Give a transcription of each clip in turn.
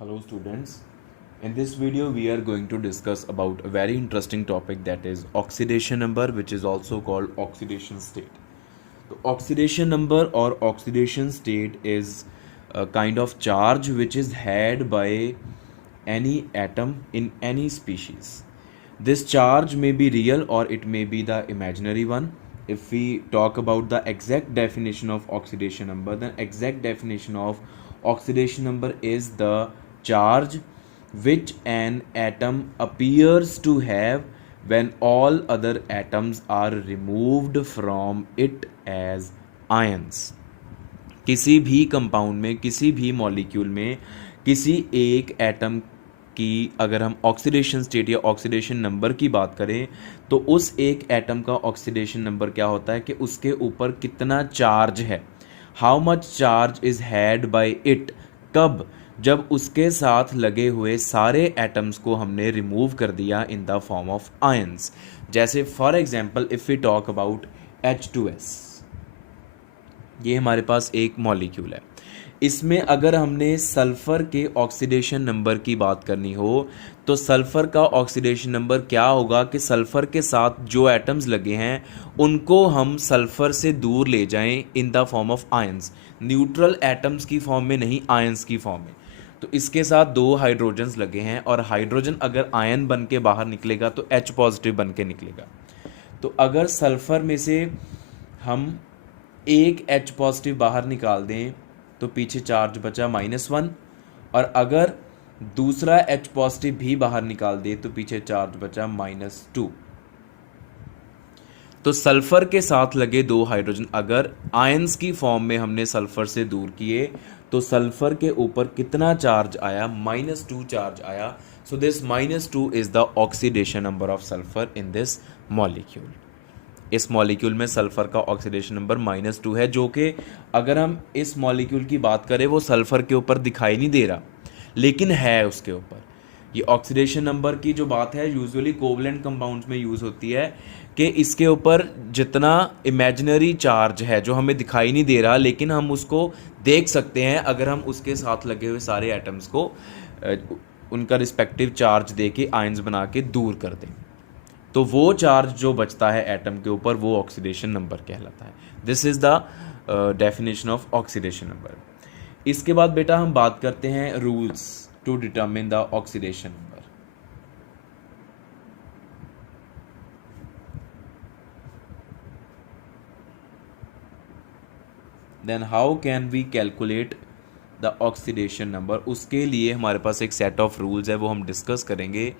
Hello students. In this video we are going to discuss about a very interesting topic, that is oxidation number, which is also called oxidation state. The oxidation number or oxidation state is a kind of charge which is had by any atom in any species. This charge may be real or it may be the imaginary one. If we talk about the exact definition of oxidation number, then exact definition of oxidation number is the charge which an atom appears to have when all other atoms are removed from it as ions. किसी भी compound में, किसी भी molecule में, किसी एक atom की अगर हम ऑक्सीडेशन स्टेट या ऑक्सीडेशन नंबर की बात करें तो उस एक एटम का ऑक्सीडेशन नंबर क्या होता है कि उसके ऊपर कितना चार्ज है, how much charge is had by it. कब? जब उसके साथ लगे हुए सारे एटम्स को हमने रिमूव कर दिया in the form of ions. जैसे for example if we talk about H2S, ये हमारे पास एक मॉलिक्यूल है। इसमें अगर हमने सल्फ़र के ऑक्सीडेशन नंबर की बात करनी हो तो सल्फ़र का ऑक्सीडेशन नंबर क्या होगा कि सल्फ़र के साथ जो एटम्स लगे हैं उनको हम सल्फ़र से दूर ले जाएं इन the form of ions, neutral atoms की फॉर्म में नहीं, आयंस की फॉर्म में। तो इसके साथ दो हाइड्रोजन्स लगे हैं और हाइड्रोजन अगर आयन बन के बाहर निकलेगा तो H पॉजिटिव बन के निकलेगा। तो अगर सल्फ़र में से हम एक H पॉजिटिव बाहर निकाल दें तो पीछे चार्ज बचा -1, और अगर दूसरा H पॉजिटिव भी बाहर निकाल दे तो पीछे चार्ज बचा -2। तो सल्फ़र के साथ लगे दो हाइड्रोजन अगर आयंस की फॉर्म में हमने सल्फ़र से दूर किए तो सल्फ़र के ऊपर कितना चार्ज आया? -2 चार्ज आया। So this -2 is the oxidation number of sulphur in this molecule. इस मॉलिक्यूल में सल्फ़र का ऑक्सीडेशन नंबर -2 है, जो कि अगर हम इस मॉलिक्यूल की बात करें वो सल्फ़र के ऊपर दिखाई नहीं दे रहा लेकिन है उसके ऊपर। ये ऑक्सीडेशन नंबर की जो बात है यूजुअली कोवलेंट कंपाउंड्स में यूज़ होती है कि इसके ऊपर जितना इमेजिनरी चार्ज है जो हमें दिखाई नहीं दे रहा लेकिन हम उसको देख सकते हैं अगर हम उसके साथ लगे हुए सारे एटम्स को उनका रिस्पेक्टिव चार्ज दे के आयंस बना के दूर कर दें, तो वो चार्ज जो बचता है एटम के ऊपर वो ऑक्सीडेशन नंबर कहलाता है। This is the definition of oxidation number. इसके बाद बेटा हम बात करते हैं rules to determine the oxidation number. Then how can we calculate the oxidation number. उसके लिए हमारे पास एक सेट ऑफ रूल्स है, वो हम डिस्कस करेंगे।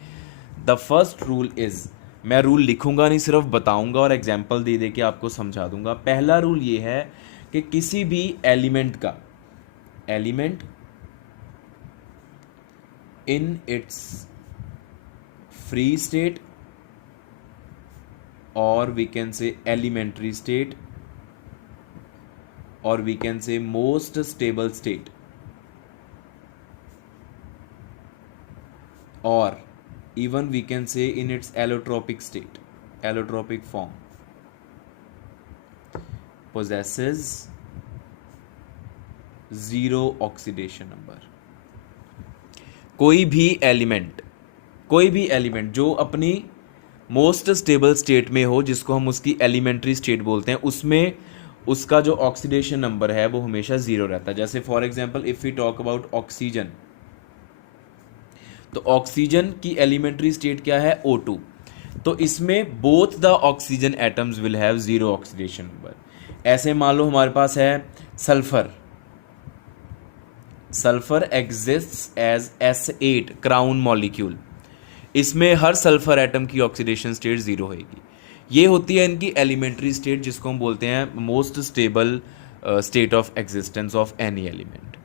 द फर्स्ट रूल इज़, मैं रूल लिखूंगा नहीं, सिर्फ बताऊंगा और एग्जांपल दे दे के आपको समझा दूंगा। पहला रूल ये है कि किसी भी एलिमेंट का, element in its free state और we can say elementary state और we can say most stable state or even we can say in its allotropic state, allotropic form, possesses zero oxidation number। कोई भी element जो अपनी most stable state में हो, जिसको हम उसकी एलिमेंट्री स्टेट बोलते हैं, उसमें उसका जो ऑक्सीडेशन नंबर है वो हमेशा ज़ीरो रहता है। जैसे for example if we talk about oxygen, तो ऑक्सीजन की एलिमेंट्री स्टेट क्या है? O2। तो इसमें both the oxygen atoms will have zero oxidation number. ऐसे मान लो हमारे पास है sulphur, sulphur exists as S8 crown molecule, इसमें हर सल्फर एटम की ऑक्सीडेशन स्टेट ज़ीरो होगी। ये होती है इनकी एलिमेंट्री स्टेट, जिसको हम बोलते हैं most stable state of existence of any element.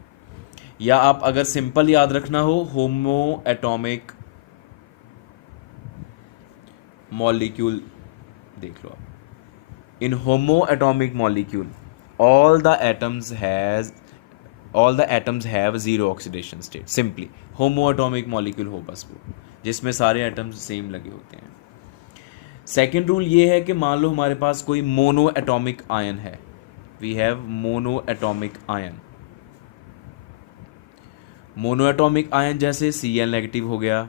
या आप अगर सिंपल याद रखना हो, होमो एटॉमिक मॉलिक्यूल देख लो आप। In homo atomic molecule all the atoms have zero oxidation state. Simply homo atomic molecule हो बस वो, जिसमें सारे एटम्स सेम लगे होते हैं। सेकेंड रूल ये है कि मान लो हमारे पास कोई मोनो एटॉमिक आयन है, we have mono atomic ion. Monoatomic ion जैसे Cl नेगेटिव हो गया,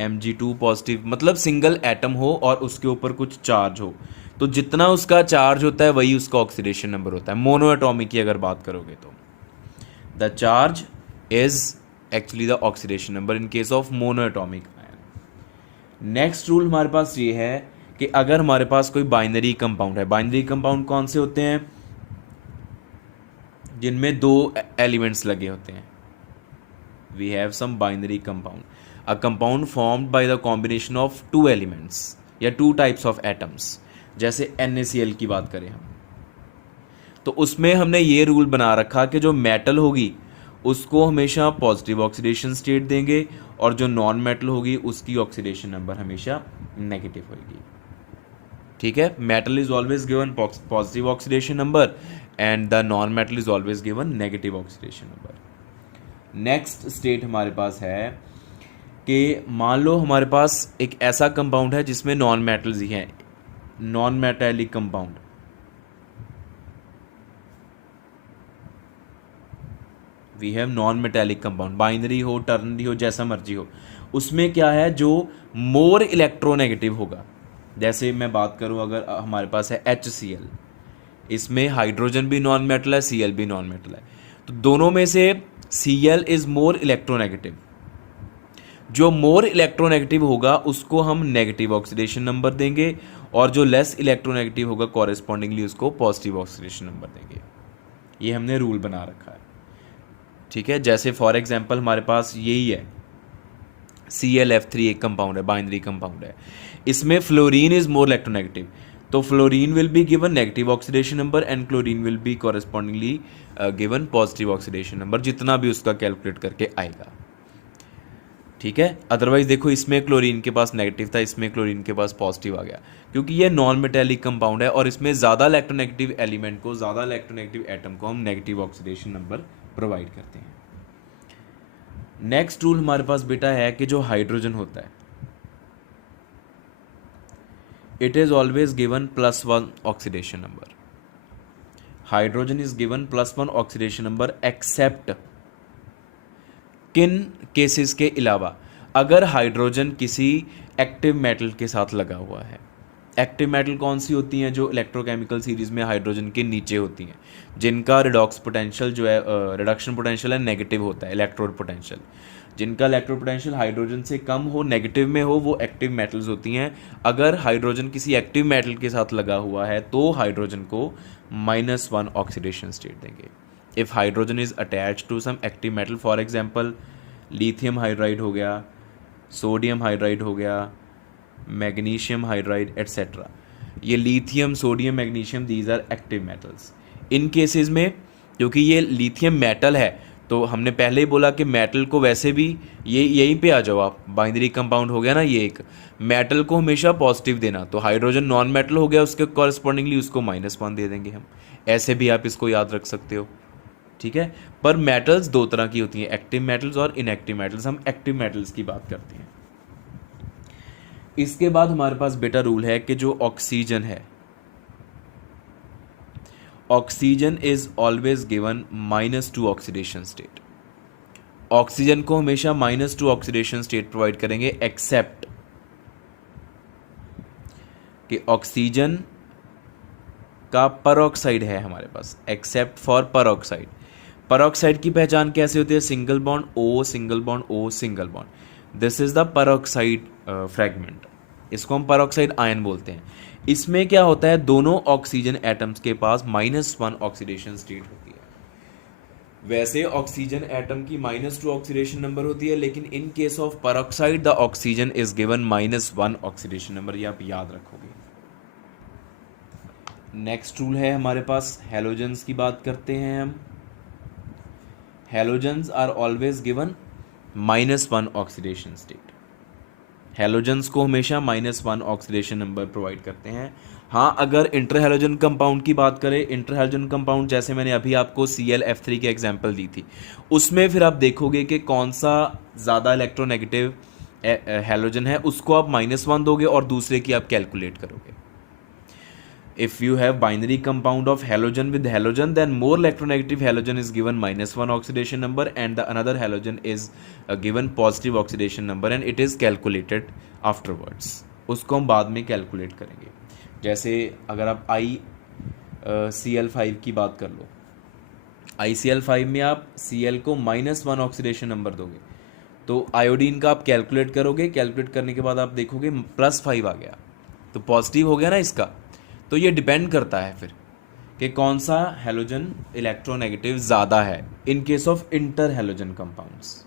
Mg2 पॉजिटिव, मतलब सिंगल एटम हो और उसके ऊपर कुछ चार्ज हो, तो जितना उसका चार्ज होता है वही उसका ऑक्सीडेशन नंबर होता है। मोनोएटॉमिक की अगर बात करोगे तो the charge is actually the oxidation number in case of monoatomic ion. Next rule हमारे पास ये है कि अगर हमारे पास कोई बाइनरी कंपाउंड है, बाइनरी कंपाउंड कौन से होते हैं? जिनमें दो एलिमेंट्स लगे होते हैं। We have some binary compound, a compound formed by the combination of two elements या टू टाइप्स ऑफ एटम्स, जैसे NaCl की बात करें हम, तो उसमें हमने ये रूल बना रखा कि जो मेटल होगी उसको हमेशा पॉजिटिव ऑक्सीडेशन स्टेट देंगे और जो नॉन मेटल होगी उसकी ऑक्सीडेशन नंबर हमेशा नेगेटिव होगी। ठीक है, metal is always given positive oxidation number and the non metal is always given negative oxidation number. Next state हमारे पास है कि मान लो हमारे पास एक ऐसा कंपाउंड है जिसमें नॉन मेटल्स ही हैं, non metallic compound. We have non metallic compound, binary हो, टर्नरी हो, जैसा मर्जी हो, उसमें क्या है जो मोर इलेक्ट्रोनेगेटिव होगा। जैसे मैं बात करूं, अगर हमारे पास है HCl, इसमें हाइड्रोजन भी नॉन मेटल है, Cl भी नॉन मेटल है, तो दोनों में से Cl इज मोर इलेक्ट्रोनेगेटिव। जो मोर इलेक्ट्रोनेगेटिव होगा उसको हम नेगेटिव ऑक्सीडेशन नंबर देंगे और जो लेस इलेक्ट्रोनेगेटिव होगा कॉरेस्पॉन्डिंगली उसको पॉजिटिव ऑक्सीडेशन नंबर देंगे। ये हमने रूल बना रखा है। ठीक है, जैसे फॉर एग्जांपल हमारे पास यही है ClF3 एक कंपाउंड है, बाइनरी कंपाउंड है, इसमें फ्लोरीन इज मोर इलेक्ट्रोनेगेटिव, तो fluorine will be given negative oxidation number and chlorine will be correspondingly given positive oxidation number, जितना भी उसका कैलकुलेट करके आएगा। ठीक है, अदरवाइज देखो इसमें क्लोरीन के पास नेगेटिव था, इसमें क्लोरीन के पास पॉजिटिव आ गया, क्योंकि ये नॉन मेटेलिक कंपाउंड है और इसमें ज़्यादा इलेक्ट्रोनेगेटिव एलिमेंट को, ज़्यादा इलेक्ट्रोनेगेटिव एटम को हम नेगेटिव ऑक्सीडेशन नंबर प्रोवाइड करते हैं। नेक्स्ट रूल हमारे पास बेटा है कि जो हाइड्रोजन होता है it is always given +1 oxidation number. Hydrogen is given +1 oxidation number except, किन केसेस के अलावा, अगर हाइड्रोजन किसी एक्टिव मेटल के साथ लगा हुआ है। एक्टिव मेटल कौन सी होती हैं? जो इलेक्ट्रोकेमिकल सीरीज में हाइड्रोजन के नीचे होती हैं, जिनका रिडॉक्स पोटेंशियल जो है, रिडक्शन पोटेंशियल है नेगेटिव होता है, इलेक्ट्रोड पोटेंशियल, जिनका इलेक्ट्रोड पोटेंशियल हाइड्रोजन से कम हो, नेगेटिव में हो, वो एक्टिव मेटल्स होती हैं। अगर हाइड्रोजन किसी एक्टिव मेटल के साथ लगा हुआ है तो हाइड्रोजन को -1 ऑक्सीडेशन स्टेट देंगे। If hydrogen is attach to some active metal, for example lithium hydride हो गया, सोडियम हाइड्राइड हो गया, मैग्नीशियम हाइड्राइड एट्सेट्रा, ये lithium, sodium, magnesium, these are active metals. इन केसेस में क्योंकि ये लिथियम मेटल है, तो हमने पहले ही बोला कि मेटल को वैसे भी ये यहीं पे आ जाओ आप, बाइनरी कंपाउंड हो गया ना, ये एक मेटल को हमेशा पॉजिटिव देना, तो हाइड्रोजन नॉन मेटल हो गया, उसके कॉरेस्पॉन्डिंगली उसको -1 दे देंगे हम। ऐसे भी आप इसको याद रख सकते हो। ठीक है, पर मेटल्स दो तरह की होती हैं, एक्टिव मेटल्स और इनएक्टिव मेटल्स। हम एक्टिव मेटल्स की बात करते हैं। इसके बाद हमारे पास बेटा रूल है कि जो ऑक्सीजन है, oxygen is always given -2 oxidation state. Oxygen को हमेशा -2 ऑक्सीडेशन स्टेट प्रोवाइड करेंगे, एक्सेप्ट कि ऑक्सीजन का परऑक्साइड है हमारे पास, एक्सेप्ट फॉर परऑक्साइड। परऑक्साइड की पहचान कैसे होती है? Single bond O, single bond O, single bond, this is the peroxide fragment, इसको हम परऑक्साइड आयन बोलते हैं। इसमें क्या होता है, दोनों ऑक्सीजन एटम्स के पास -1 ऑक्सीडेशन स्टेट होती है। वैसे ऑक्सीजन एटम की -2 ऑक्सीडेशन नंबर होती है, लेकिन इन case of peroxide the oxygen is given -1 oxidation number, ये आप याद रखोगे। नेक्स्ट रूल है हमारे पास हैलोजेंस की बात करते हैं हम। Halogens are always given -1 oxidation state. Halogens को हमेशा -1 ऑक्सीडेशन नंबर प्रोवाइड करते हैं। हाँ, अगर इंटरहैलोजन कंपाउंड की बात करें, इंटरहैलोजन कंपाउंड जैसे मैंने अभी आपको ClF3 की एग्जांपल दी थी, उसमें फिर आप देखोगे कि कौन सा ज़्यादा इलेक्ट्रोनेगेटिव हैलोजन है, उसको आप -1 दोगे और दूसरे की आप कैलकुलेट करोगे। if you have binary compound of halogen with halogen, then more electronegative halogen is given -1 oxidation number and the another halogen is given positive oxidation number and it is calculated afterwards. उसको हम बाद में calculate करेंगे. जैसे अगर आप ICl5 की बात कर लो, ICl5 में आप Cl को -1 ऑक्सीडेशन नंबर दोगे तो आयोडीन का आप कैलकुलेट करोगे, कैलकुलेट करने के बाद आप देखोगे +5 आ गया, तो पॉजिटिव हो गया ना इसका. तो ये डिपेंड करता है फिर कि कौन सा हैलोजन इलेक्ट्रोनेगेटिव ज़्यादा है इन case of inter halogen compounds.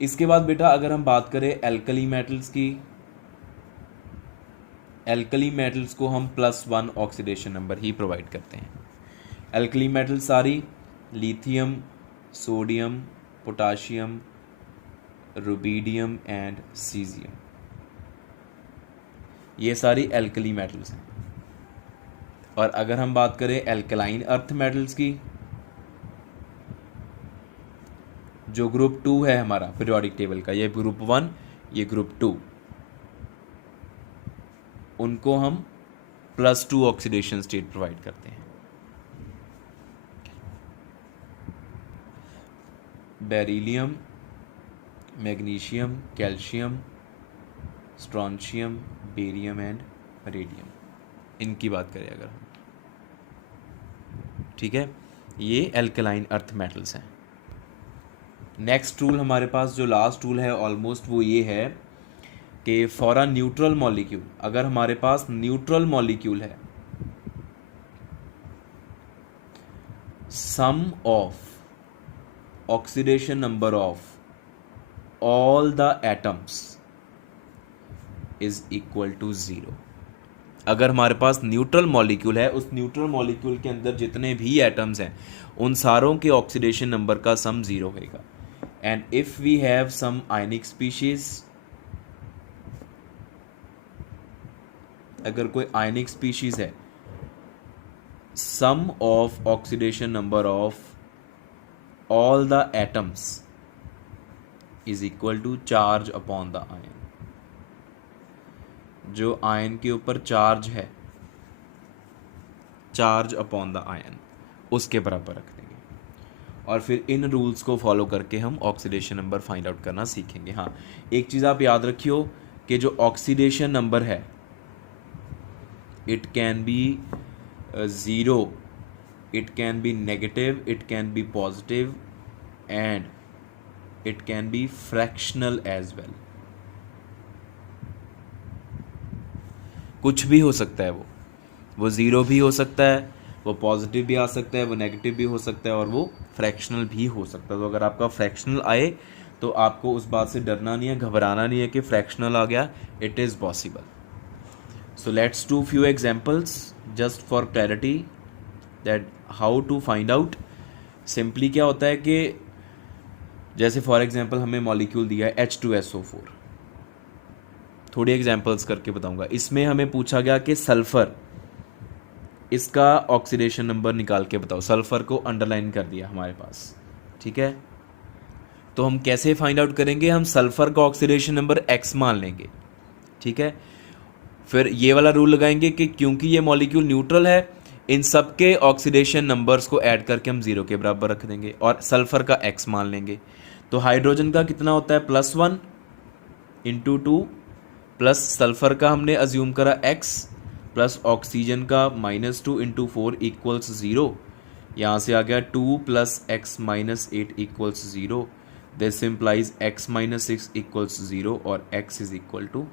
इसके बाद बेटा अगर हम बात करें एल्कली मेटल्स की, एल्कली मेटल्स को हम +1 ऑक्सीडेशन नंबर ही प्रोवाइड करते हैं. एल्कली मेटल्स सारी lithium, sodium, potassium, rubidium and caesium, ये सारी एल्कली मेटल्स हैं. और अगर हम बात करें एल्कलाइन अर्थ मेटल्स की, जो ग्रुप 2 है हमारा पीरियोडिक टेबल का, ये ग्रुप 1, ये ग्रुप 2, उनको हम +2 ऑक्सीडेशन स्टेट प्रोवाइड करते हैं. Beryllium, magnesium, calcium, strontium, barium and radium, इनकी बात करें अगर हम, ठीक है, ये एल्कलाइन अर्थ मेटल्स हैं. नेक्स्ट रूल हमारे पास जो लास्ट रूल है ऑलमोस्ट वो ये है कि फॉर अ न्यूट्रल मॉलिक्यूल, अगर हमारे पास न्यूट्रल मॉलिक्यूल है, sum of oxidation number of all the atoms is equal to 0. अगर हमारे पास न्यूट्रल मॉलिक्यूल है, उस न्यूट्रल मॉलिक्यूल के अंदर जितने भी एटम्स हैं उन सारों के ऑक्सीडेशन नंबर का सम 0 होगा. And if we have some ionic species, अगर कोई आयनिक स्पीशीज है, sum of oxidation number of all the atoms is equal to charge upon the ion. जो आयन के ऊपर चार्ज है, चार्ज अपॉन द आयन, उसके बराबर रख देंगे. और फिर इन रूल्स को फॉलो करके हम ऑक्सीडेशन नंबर फाइंड आउट करना सीखेंगे. हाँ, एक चीज़ आप याद रखियो कि जो ऑक्सीडेशन नंबर है, it can be 0, it can be negative, it can be positive and it can be fractional as well. कुछ भी हो सकता है, वो 0 भी हो सकता है, वो पॉजिटिव भी आ सकता है, वो नेगेटिव भी हो सकता है और वो फ्रैक्शनल भी हो सकता है. तो अगर आपका फ्रैक्शनल आए तो आपको उस बात से डरना नहीं है, घबराना नहीं है कि फ्रैक्शनल आ गया. It is possible. So let's do few examples just for clarity that how to find out. Simply क्या होता है कि जैसे फॉर एग्जांपल हमें मॉलिक्यूल दिया है H2SO4, थोड़ी एग्जांपल्स करके बताऊंगा. इसमें हमें पूछा गया कि सल्फ़र, इसका ऑक्सीडेशन नंबर निकाल के बताओ. सल्फ़र को अंडरलाइन कर दिया हमारे पास, ठीक है. तो हम कैसे फाइंड आउट करेंगे? हम सल्फ़र का ऑक्सीडेशन नंबर X मान लेंगे, ठीक है. फिर ये वाला रूल लगाएंगे कि क्योंकि ये मॉलिक्यूल न्यूट्रल है, इन सब के ऑक्सीडेशन नंबर्स को ऐड करके हम 0 के बराबर रख देंगे और सल्फ़र का X मान लेंगे. तो हाइड्रोजन का कितना होता है? +1 × 2 प्लस सल्फ़र का हमने अज्यूम करा X प्लस ऑक्सीजन का -2 × 4 = 0. यहाँ से आ गया 2 + x - 8 = 0. दिस इम्प्लाइज x - 6 = 0 और x इज इक्वल टू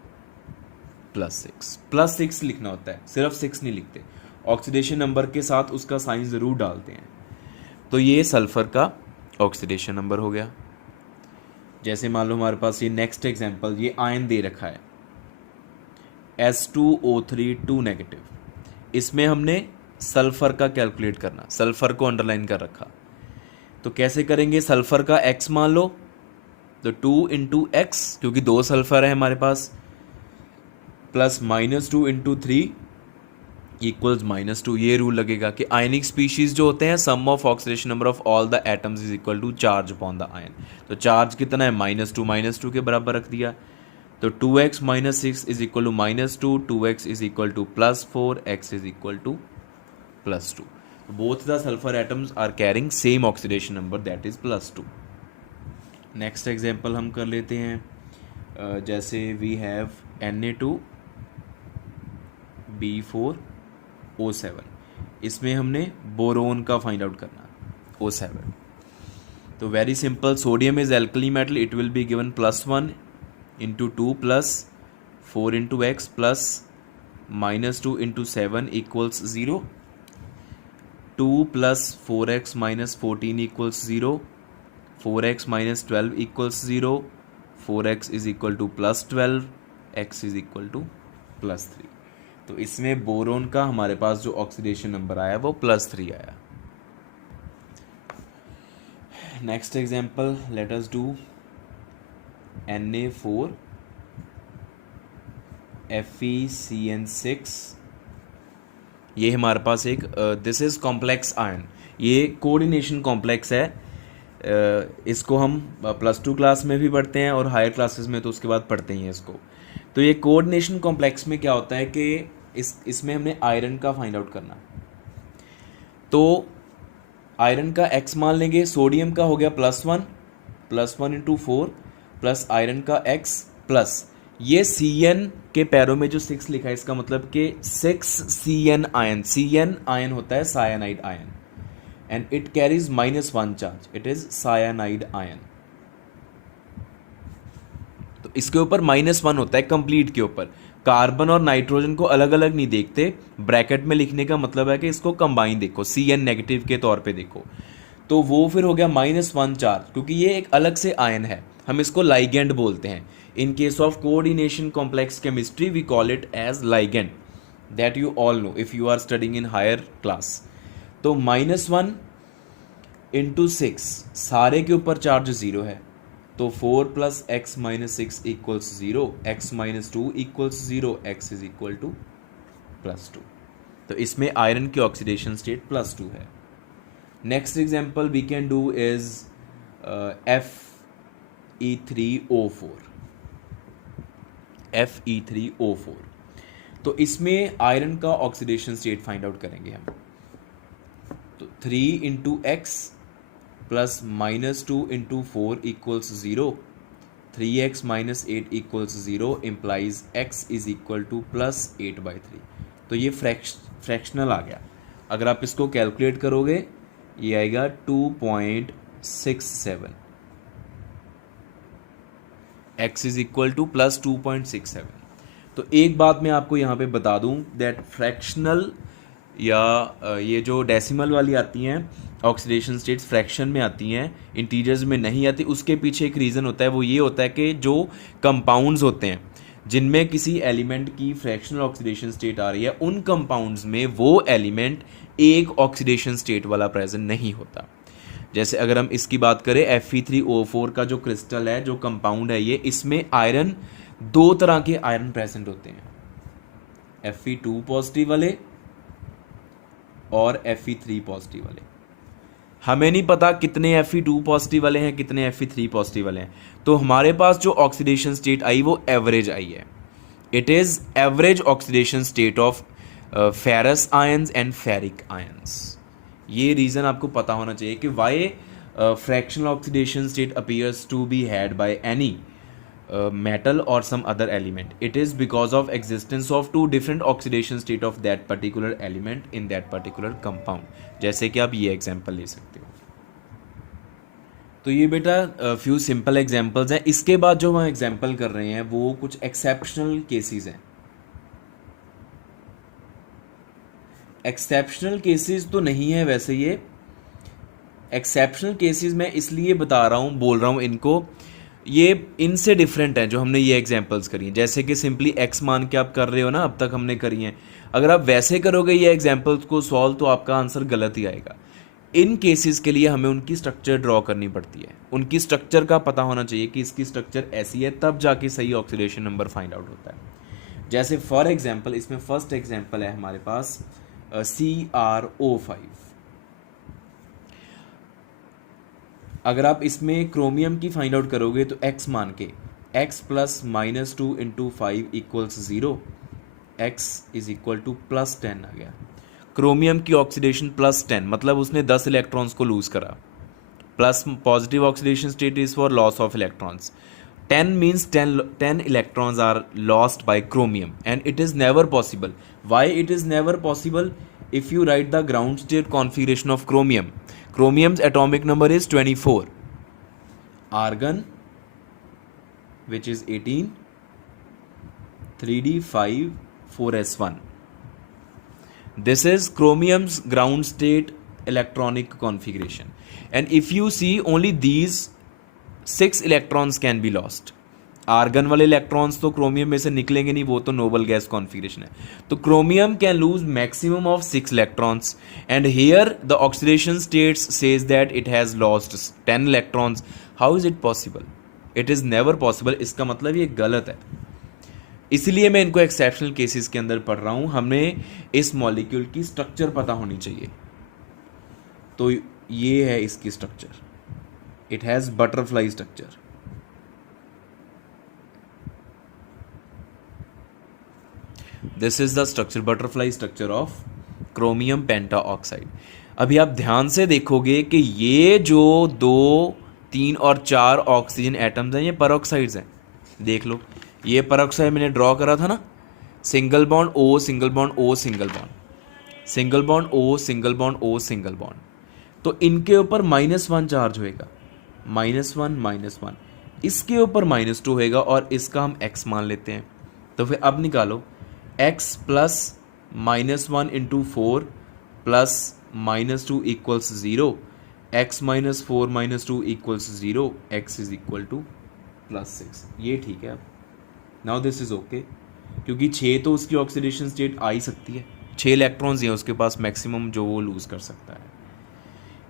+6. +6 लिखना होता है, सिर्फ 6 नहीं लिखते, ऑक्सीडेशन नंबर के साथ उसका साइन ज़रूर डालते हैं. तो ये सल्फ़र का ऑक्सीडेशन नंबर हो गया. जैसे मान लो हमारे पास ये नेक्स्ट एग्जांपल, ये आयन दे रखा है S2O3 2 नेगेटिव. इसमें हमने सल्फ़र का कैलकुलेट करना, सल्फ़र को अंडरलाइन कर रखा. तो कैसे करेंगे? सल्फ़र का X मान लो, तो 2 × x, क्योंकि 2 सल्फ़र है हमारे पास, प्लस -2 × 3 = -2. ये रूल लगेगा कि आयनिक स्पीशीज जो होते हैं, sum of oxidation number of all the atoms is equal to charge upon the ion. तो चार्ज कितना है? -2 के बराबर रख दिया. तो 2x minus 6 is equal to -2, 2x is equal to +4, x is equal to +2. Both the sulfur atoms are carrying same oxidation number, that is +2. Next example हम कर लेते हैं. जैसे वी हैव Na2B4O7. इसमें हमने बोरोन का फाइंड आउट करना, O7. तो very simple, sodium is alkali metal, it will be given +1 into 2 plus 4 into x plus -2 into 7 equals 0. 2 plus 4x minus 14 equals 0. 4x minus 12 equals 0. 4x is equal to +12, x is equal to +3. तो इसमें boron का हमारे पास जो oxidation number आया वो +3 आया. Next example, let us do Na4FeCN6. ये हमारे पास एक दिस इज कॉम्प्लेक्स आयन, ये कोऑर्डिनेशन कॉम्प्लेक्स है. इसको हम +2 क्लास में भी पढ़ते हैं और हायर क्लासेस में तो उसके बाद पढ़ते ही हैं इसको. तो ये कोऑर्डिनेशन कॉम्प्लेक्स में क्या होता है कि इसमें हमने आयरन का फाइंड आउट करना. तो आयरन का x मान लेंगे, सोडियम का हो गया +1 इंटू 4 प्लस आयरन का x प्लस ये Cn के पैरों में जो 6 लिखा है, इसका मतलब कि 6 Cn आयन. Cn आयन होता है cyanide ion and it carries -1 charge, it is cyanide ion. तो इसके ऊपर -1 होता है कंप्लीट के ऊपर. कार्बन और नाइट्रोजन को अलग अलग नहीं देखते, ब्रैकेट में लिखने का मतलब है कि इसको कंबाइन देखो, Cn नेगेटिव के तौर पे देखो. तो वो फिर हो गया -1 चार्ज, क्योंकि ये एक अलग से आयन है, हम इसको लाइगेंड बोलते हैं. In case of coordination complex chemistry we call it as ligand, that you all know if you are studying in higher class. तो -1 इंटू 6, सारे के ऊपर चार्ज 0 है, तो 4 plus x minus 6 equals 0, x minus 2 equals 0, x is equal to +2. तो इसमें iron की oxidation state +2 है. Next example we can do is Fe3O4. तो इसमें आयरन का ऑक्सीडेशन स्टेट फाइंड आउट करेंगे हम. तो 3 into x plus -2 into 4 equals 0. 3x minus 8 equals 0 implies x is equal to +8/3. तो ये फ्रैक्शनल आ गया. अगर आप इसको कैलकुलेट करोगे ये आएगा 2.67. x is equal to +2.67. तो एक बात मैं आपको यहाँ पे बता दूँ दैट फ्रैक्शनल या ये जो डेसिमल वाली आती हैं ऑक्सीडेशन स्टेट्स फ्रैक्शन में आती हैं, इंटीजर्स में नहीं आती. उसके पीछे एक रीज़न होता है, वो ये होता है कि जो कंपाउंड्स होते हैं जिनमें किसी एलिमेंट की फ्रैक्शनल ऑक्सीडेशन स्टेट आ रही है, उन कंपाउंड्स में वो एलिमेंट एक ऑक्सीडेशन स्टेट वाला प्रेजेंट नहीं होता. जैसे अगर हम इसकी बात करें Fe3O4 का जो क्रिस्टल है, जो कंपाउंड है ये, इसमें आयरन 2 तरह के आयरन प्रेजेंट होते हैं, Fe2 पॉजिटिव वाले और Fe3 पॉजिटिव वाले. हमें नहीं पता कितने Fe2 पॉजिटिव वाले हैं, कितने Fe3 पॉजिटिव वाले हैं. तो हमारे पास जो ऑक्सीडेशन स्टेट आई वो एवरेज आई है. It is average oxidation state of ferrous ions and ferric ions. ये रीज़न आपको पता होना चाहिए कि why fractional oxidation state appears to be had by any metal or some other element. It is because of existence of 2 different oxidation state of that particular element in that particular compound. जैसे कि आप ये example ले सकते हो. तो ये बेटा फ्यू सिंपल एग्जांपल्स हैं. इसके बाद जो हम एग्जांपल कर रहे हैं वो कुछ एक्सेप्शनल केसेस हैं. एक्सेप्शनल केसेस तो नहीं है वैसे, ये एक्सेप्शनल केसेस मैं इसलिए बता रहा हूँ, बोल रहा हूँ इनको, ये इनसे डिफरेंट है जो हमने ये एग्जांपल्स करी हैं. जैसे कि सिंपली x मान के आप कर रहे हो ना, अब तक हमने करी हैं. अगर आप वैसे करोगे ये एग्जांपल्स को सॉल्व तो आपका आंसर गलत ही आएगा. इन केसेस के लिए हमें उनकी स्ट्रक्चर ड्रॉ करनी पड़ती है. उनकी स्ट्रक्चर का पता होना चाहिए कि इसकी स्ट्रक्चर ऐसी है, तब जाके सही ऑक्सीडेशन नंबर फाइंड आउट होता है. जैसे फॉर एग्जाम्पल इसमें फर्स्ट एग्जाम्पल है हमारे पास CrO5. अगर आप इसमें क्रोमियम की फाइंड आउट करोगे तो x मान के, x plus minus two into five equals zero, x is equal two plus 10 आ गया। क्रोमियम की ऑक्सीडेशन प्लस 10, मतलब उसने 10 इलेक्ट्रॉन्स को लूज करा। Plus positive oxidation state is for loss of electrons. 10 means 10 electrons are lost by chromium, and it is never possible. Why it is never possible? If you write the ground state configuration of chromium, chromium's atomic number is 24, argon which is 18, 3d5, 4s1. This is chromium's ground state electronic configuration, and if you see, only these 6 electrons can be lost. Argon वाले electrons तो chromium में से निकलेंगे नहीं, वो तो noble gas configuration है। तो chromium can lose maximum of 6 electrons, and here the oxidation states says that it has lost 10 electrons. How is it possible? It is never possible. इसका मतलब ये गलत है, इसलिए मैं इनको एक्सेप्शनल केसेस के अंदर पढ़ रहा हूँ। हमें इस मॉलिक्यूल की स्ट्रक्चर पता होनी चाहिए। तो ये है इसकी structure, it has butterfly structure. This is the structure, butterfly structure of chromium pentaoxide. अभी आप ध्यान से देखोगे कि ये जो 2, 3 और 4 ऑक्सीजन एटम्स हैं, ये परऑक्साइड्स हैं। देख लो, ये परऑक्साइड मैंने ड्रॉ करा था ना, single bond O, single bond O, single bond, single bond O, single bond O, single bond. तो इनके ऊपर -1 चार्ज होएगा, -1, इसके ऊपर -2 होएगा, और इसका हम x मान लेते हैं। तो फिर अब निकालो, x plus -1 into 4 plus -2 equals 0, x minus 4 -2 equals 0, x is equal to +6। ये ठीक है। अब नाउ दिस इज ओके, क्योंकि 6 तो उसकी ऑक्सीडेशन स्टेट आ ही सकती है, 6 इलेक्ट्रॉन्स हैं उसके पास मैक्सिमम जो वो लूज कर सकता है।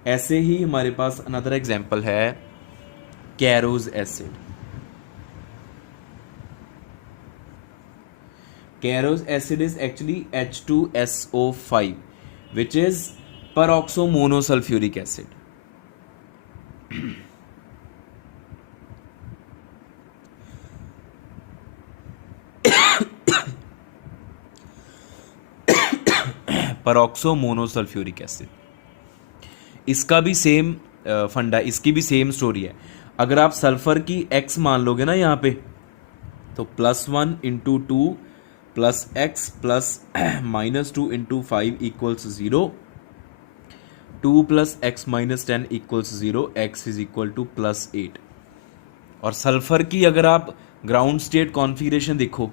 ऐसे ही हमारे पास अनदर एग्जाम्पल है कैरोज acid. कैरोज acid is actually H2SO5 which is peroxomonosulfuric acid. peroxomonosulfuric acid, इसका भी सेम फंडा, इसकी भी सेम स्टोरी है। अगर आप सल्फर की x मान लोगे ना यहाँ पे, तो +1 into 2 plus x plus -2 into 5 equals 0, 2 plus x minus 10 equals 0, x is equal to +8। और सल्फर की अगर आप ग्राउंड स्टेट कॉन्फ़िगरेशन देखो,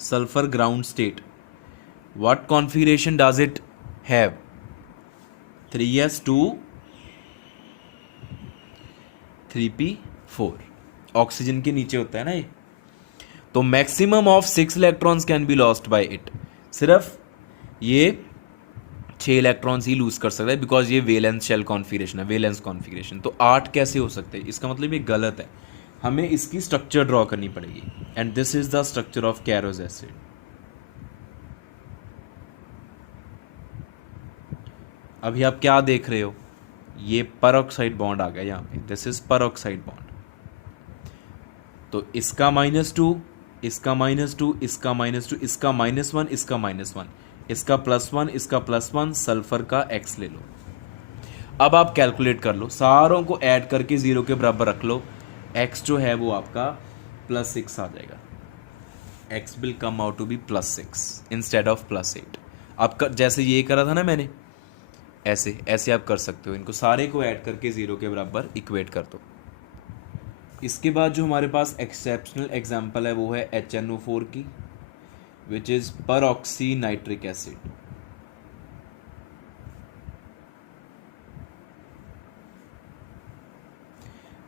sulphur ground state, what configuration does it have? 3s2 3p4, oxygen के नीचे होता है ना ये। तो maximum of 6 electrons can be lost by it. सिर्फ ये 6 इलेक्ट्रॉन्स ही लूज कर सकता है, बिकॉज ये वेलेंस शेल कॉन्फ़िगरेशन है, वेलेंस कॉन्फ़िगरेशन। तो 8 कैसे हो सकते हैं? इसका मतलब ये गलत है, हमें इसकी स्ट्रक्चर ड्रॉ करनी पड़ेगी। And this is the structure of कैरोज acid. अभी आप क्या देख रहे हो? ये परऑक्साइड बॉन्ड आ गया यहाँ पे, दिस इज परऑक्साइड बॉन्ड। तो इसका -2, इसका -2, इसका -2, इसका -1, इसका -1, इसका +1, इसका +1, सल्फर का x ले लो। अब आप कैलकुलेट कर लो, सारों को ऐड करके 0 के बराबर रख लो, x जो है वो आपका +6 आ जाएगा। x will come out to be +6 instead of +8। आप जैसे ये करा था ना मैंने, ऐसे ऐसे आप कर सकते हो, इनको सारे को ऐड करके 0 के बराबर इक्वेट कर दो। इसके बाद जो हमारे पास एक्सेप्शनल एग्जांपल है वो है HNO4 की, विच इज परऑक्सी नाइट्रिक एसिड।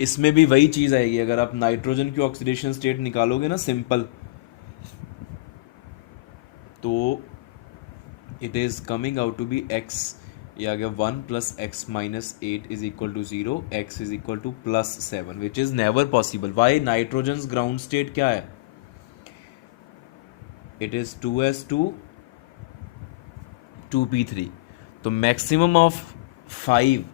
इसमें भी वही चीज आएगी, अगर आप नाइट्रोजन की ऑक्सीडेशन स्टेट निकालोगे ना सिंपल, तो it is coming out to be x, ये आ गया 1 + x - 8 is equal to 0, x is equal to +7, which is never possible. Why? Nitrogen ground state क्या है? It is 2s2 2p3। तो maximum of 5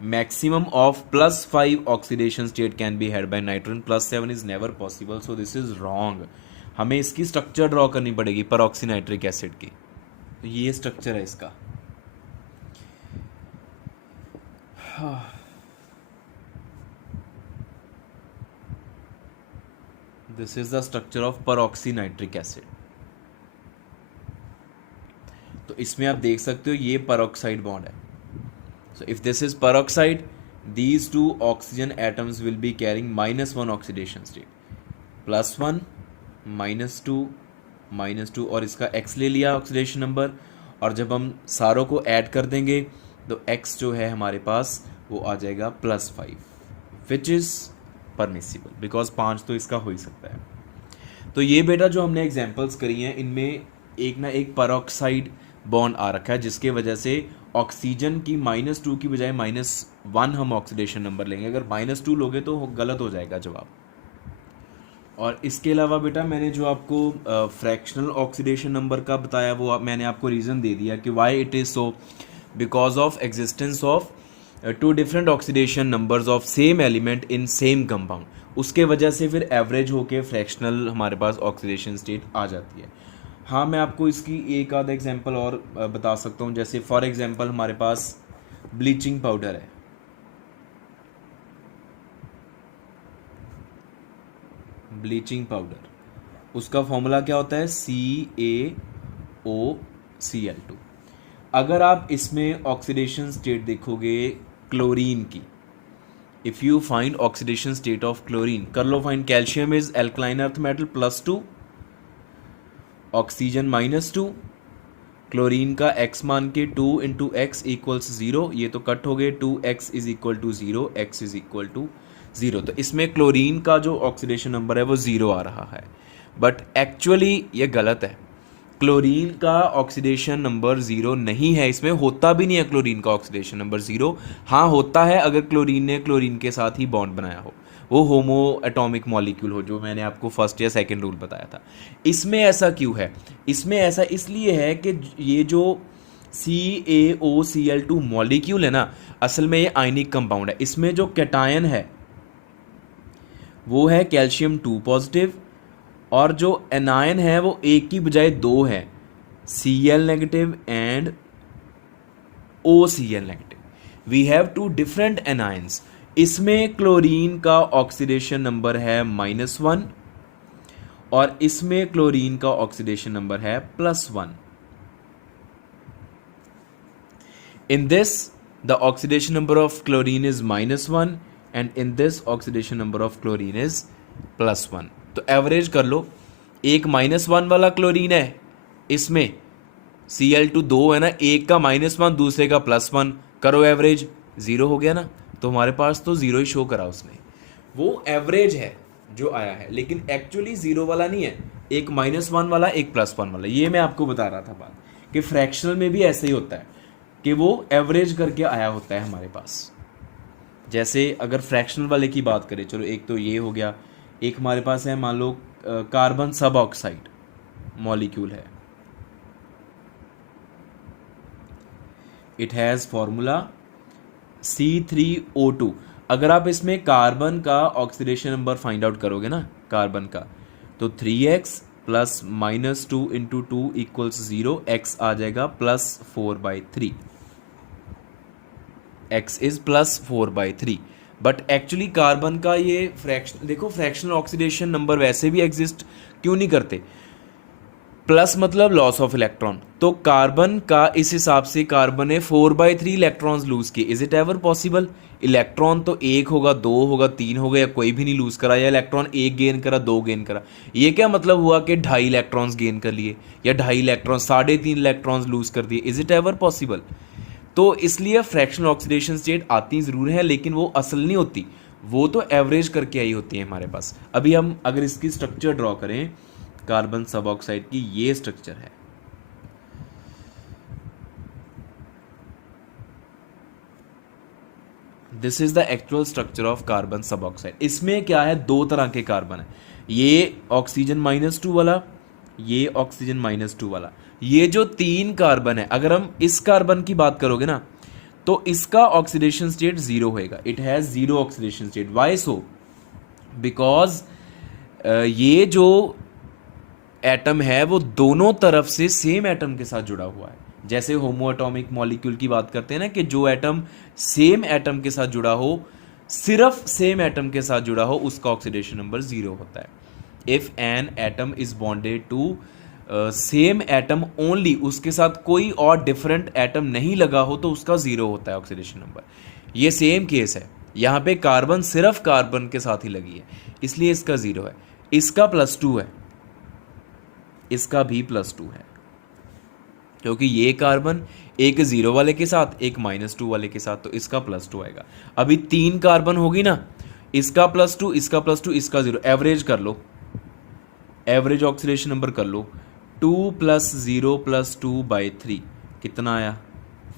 maximum of +5 oxidation state can be had by nitrogen, +7 is never possible, so this is wrong. हमें इसकी structure draw करनी पड़ेगी परऑक्सीनाइट्रिक acid की. तो ये स्ट्रक्चर है इसका. This is the structure of peroxynitric acid. तो इसमें आप देख सकते हो ये परऑक्साइड बॉन्ड है. So if this is peroxide, these two oxygen atoms will be carrying -1 oxidation state. +1, -2, -2 और इसका X ले लिया ऑक्सीडेशन नंबर. और जब हम सारों को ऐड कर देंगे तो X जो है हमारे पास वो आ जाएगा +5, विच इज़ परमिसिबल बिकॉज 5 तो इसका हो ही सकता है. तो ये बेटा जो हमने एग्जाम्पल्स करी हैं इनमें एक ना एक पेरोक्साइड बॉन्ड आ रखा है जिसके वजह से ऑक्सीजन की -2 की बजाय -1 हम ऑक्सीडेशन नंबर लेंगे. अगर -2 लोगे तो गलत हो जाएगा जवाब. और इसके अलावा बेटा मैंने जो आपको फ्रैक्शनल ऑक्सीडेशन नंबर का बताया वो मैंने आपको रीज़न दे दिया कि why it is so, because of existence of 2 different oxidation numbers of same element in same compound. उसके वजह से फिर एवरेज होके फ्रैक्शनल हमारे पास ऑक्सीडेशन स्टेट आ जाती है. हाँ मैं आपको इसकी एक आध एग्जांपल और बता सकता हूँ. जैसे फॉर एग्जांपल हमारे पास ब्लीचिंग पाउडर है. ब्लीचिंग पाउडर उसका फॉर्मूला क्या होता है? CaOCl2. अगर आप इसमें ऑक्सीडेशन स्टेट देखोगे क्लोरीन की, if you find oxidation state of chlorine, कर लो find. Calcium is alkaline earth metal +2, oxygen -2, chlorine का x मान के 2 × x = 0. ये तो कट हो गए. 2x = 0, x = 0. तो इसमें क्लोरीन का जो ऑक्सीडेशन नंबर है वो 0 आ रहा है. बट एक्चुअली ये गलत है. क्लोरीन का ऑक्सीडेशन नंबर 0 नहीं है. इसमें होता भी नहीं है क्लोरीन का ऑक्सीडेशन नंबर 0. हाँ होता है अगर क्लोरीन ने क्लोरीन के साथ ही बॉन्ड बनाया हो, वो होमो एटॉमिक मॉलिक्यूल हो, जो मैंने आपको फर्स्ट या सेकंड रूल बताया था. इसमें ऐसा क्यों है? इसमें ऐसा इसलिए है कि ये जो CaOCl2 मॉलिक्यूल है ना, असल में ये आयनिक कंपाउंड है. इसमें जो कैटायन है वो है कैल्शियम 2 पॉजिटिव, और जो एनायन है वो एक की बजाय 2 है, Cl negative and OCl negative. We have 2 different anions. इसमें क्लोरीन का ऑक्सीडेशन नंबर है -1 और इसमें क्लोरीन का ऑक्सीडेशन नंबर है +1. In this the oxidation number of chlorine is -1 and in this oxidation number of chlorine is +1. तो average कर लो. एक -1 वाला क्लोरीन है, इसमें Cl2 2 है ना, एक का -1 दूसरे का +1, करो एवरेज, 0 हो गया ना. तो हमारे पास तो 0 ही शो करा उसने. वो एवरेज है जो आया है, लेकिन एक्चुअली 0 वाला नहीं है. एक -1 वाला, एक +1 वाला. ये मैं आपको बता रहा था बात कि फ्रैक्शनल में भी ऐसे ही होता है कि वो एवरेज करके आया होता है हमारे पास. जैसे अगर फ्रैक्शनल वाले की बात करें, चलो एक तो ये हो गया. एक हमारे पास है मान लो कार्बन सब ऑक्साइड मॉलिक्यूल है. It has formula C3O2. अगर आप इसमें कार्बन का ऑक्सीडेशन नंबर फाइंड आउट करोगे ना, कार्बन का, तो 3x + -2 × 2 = 0, x आ जाएगा +4/3. x is +4/3. But actually carbon का ये फ्रैक्शन देखो, फ्रैक्शनल ऑक्सीडेशन नंबर वैसे भी एग्जिस्ट क्यों नहीं करते? प्लस मतलब लॉस ऑफ इलेक्ट्रॉन. तो कार्बन का इस हिसाब से कार्बन ने 4/3 इलेक्ट्रॉन्स लूज किए. Is it ever possible? Electron तो 1 होगा, 2 होगा, 3 होगा, या कोई भी नहीं लूज करा, या इलेक्ट्रॉन 1 गेन करा, 2 गेन करा. ये क्या मतलब हुआ कि 2.5 इलेक्ट्रॉन्स गेन कर लिए, या 2.5 इलेक्ट्रॉन 3.5 इलेक्ट्रॉन्स लूज कर दिए. Is it ever possible? तो इसलिए फ्रैक्शनल ऑक्सीडेशन स्टेट आती ज़रूर है, लेकिन वो असल नहीं होती. वो तो एवरेज करके आई होती है हमारे पास. अभी हम अगर इसकी स्ट्रक्चर ड्रॉ करें कार्बन सब ऑक्साइड की, ये स्ट्रक्चर है. This is the actual structure of carbon सब ऑक्साइड. इसमें क्या है, 2 तरह के कार्बन है. ये ऑक्सीजन -2 वाला, ये ऑक्सीजन -2 वाला. ये जो 3 कार्बन है, अगर हम इस कार्बन की बात करोगे ना, तो इसका ऑक्सीडेशन स्टेट जीरो होएगा, it has zero oxidation state. Why so? Because ये जो एटम है वो दोनों तरफ से सेम एटम के साथ जुड़ा हुआ है। जैसे होमो एटॉमिक मॉलिक्यूल की बात करते हैं ना, कि जो एटम सेम एटम के साथ जुड़ा हो, सिर्फ सेम एटम के साथ जुड़ा हो, उसका ऑक्सीडेशन नंबर जीरो होता है। If an atom is bonded to same atom only, उसके साथ कोई और डिफरेंट एटम नहीं लगा हो, तो उसका जीरो होता है ऑक्सीडेशन नंबर। ये सेम केस है, यहाँ पे कार्बन सिर्फ कार्बन के साथ ही लगी है, इसलिए इसका जीरो है। इसका +2 है, इसका भी +2 है, क्योंकि ये कार्बन एक जीरो वाले के साथ, एक -2 वाले के साथ, तो इसका +2 आएगा। अभी 3 कार्बन होगी ना, इसका +2, इसका +2, इसका जीरो, एवरेज कर लो, एवरेज ऑक्सीडेशन नंबर कर लो। 2 + 0 + 2/3 कितना आया?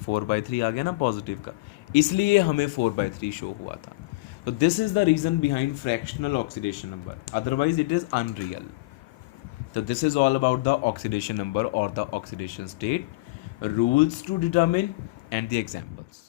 4/3 आ गया ना पॉजिटिव का, इसलिए हमें 4/3 शो हुआ था। तो this is the reason behind fractional oxidation number, otherwise it is unreal. So this is all about the oxidation number or the oxidation state, rules to determine and the examples.